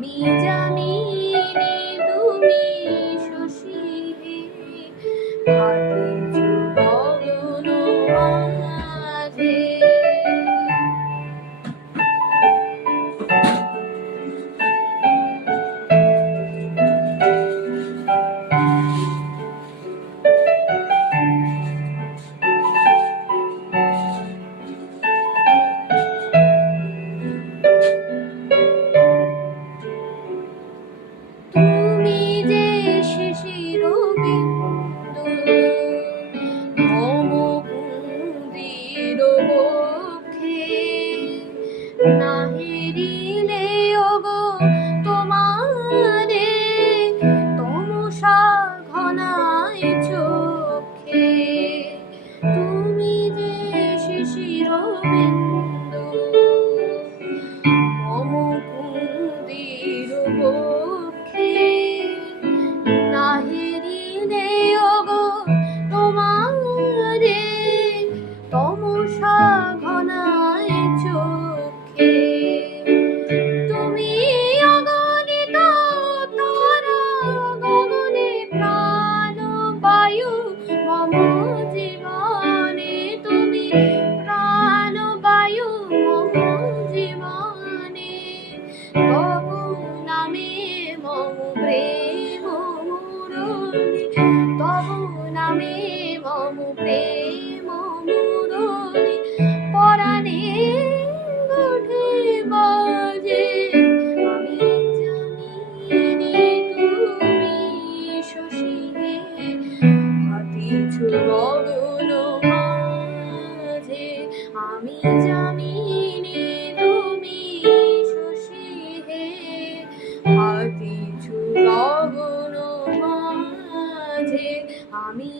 আমি জানিনি তুমি শশী হে, হাতিছু গগন মাঝে। তুমি যে শিশির বিন্দু মম কুঞ্জির বক্ষে, না হেরিলে ওগো তোমারে তমসা ঘনায় চোখে। তুমি যে শিশির বিন্দু মম কুঞ্জির বক্ষে, না হেরিলে ওগো তোমারে তমসা ঘনায় চোখে। তুমি অগণিত তারা গগনে প্রাণ বায়ু মম জীবনে, তুমি প্রাণ বায়ু মম জীবনে। তব নামে মম প্রেম মুরলী, তব নামে মম প্রেম মুরলী, পরাণে ওঠে বাজে। আমি জানিনি তুমি শশী হে, হাতিছু গগন মাঝে। আমি জানিনি তুমি শশী হে, হাতিছু গগন মাঝে। আমি